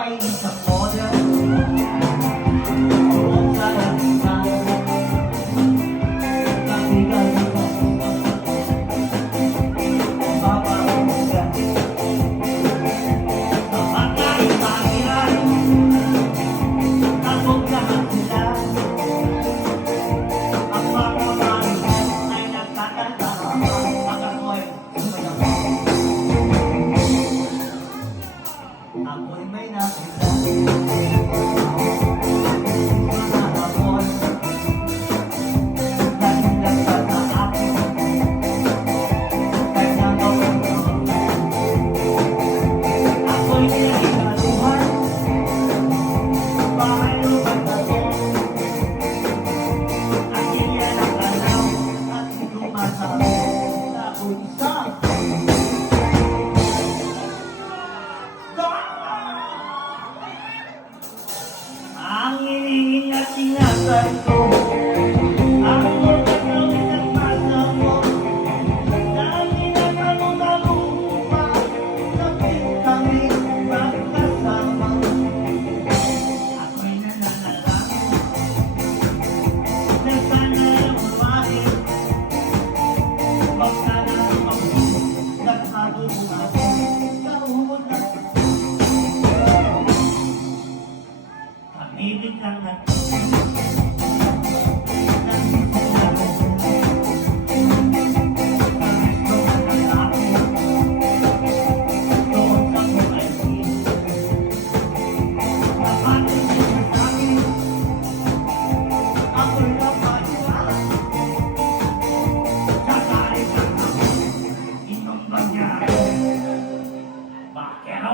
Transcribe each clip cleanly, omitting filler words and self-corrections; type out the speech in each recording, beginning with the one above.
mainit sa poder. Huwag ka lang isa. Kapigal ka sa paparoon ka. Kapag kayo pagilan, takot lahat sila. Ang mga marihan ay nagtatanda. Ang ako'y sumayaw. Ako'y may nakita. Mga hapon, naglalakad na akin. Kaya gawin ko. Ako'y pinagkaluhan. Bahay lupan na to. Aking yan ang galaw at lumasabi na ako'y isa. Ang iniingat-ingatan ko, ang magagawin ng masa mo, dahil nagtanong-tanong pa, kapit kami magkasama. Ako'y nananalangin, na sana lumamig, wag sana lumamig, nagsasabi ako, nahuhod na. Pag-ibig lang natin.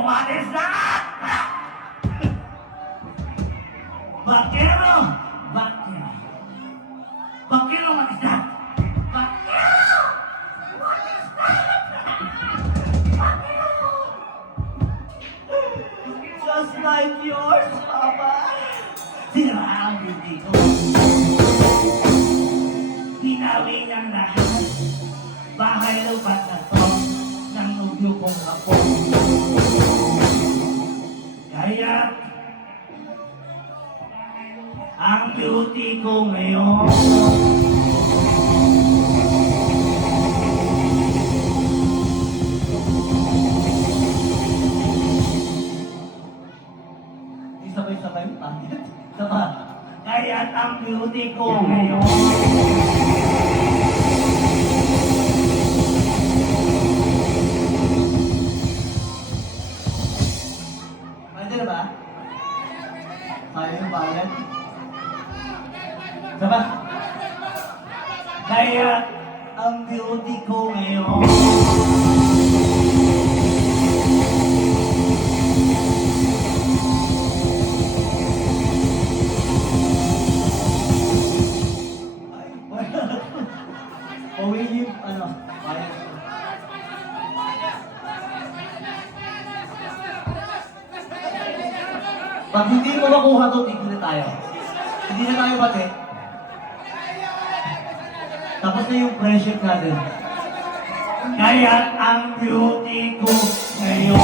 What is that? Bakero! Bakero! Bakero, what is that? Bakero! What is that? Bakero! Just like yours, Papa. Sino ang hindi ko? Ginawi ng lahat. Bahay lupat na to ng nubyo kong apo. Kaya ang beauty ko ngayon. Di sabay-sabay mo pangit. Saba. Kaya ang beauty ko ngayon. Pwede na ba? Kaya yung bayan? Saba? Kaya ang beauty ko ngayon. Ay, Uwi yung ano, bayan. Pag hindi mo makuha to, tigil na tayo. Hindi na tayo pati. Tapos na yung friendship natin. Kaya ang beauty ko ngayon.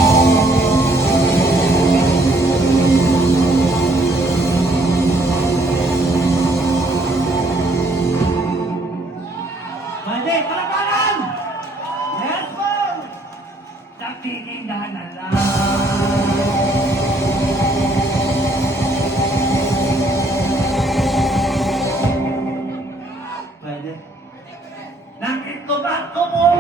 Mali, palapalan! Yes, ma'am! Nagtitindahan na lang. Pwede. Nakito ba ko mo?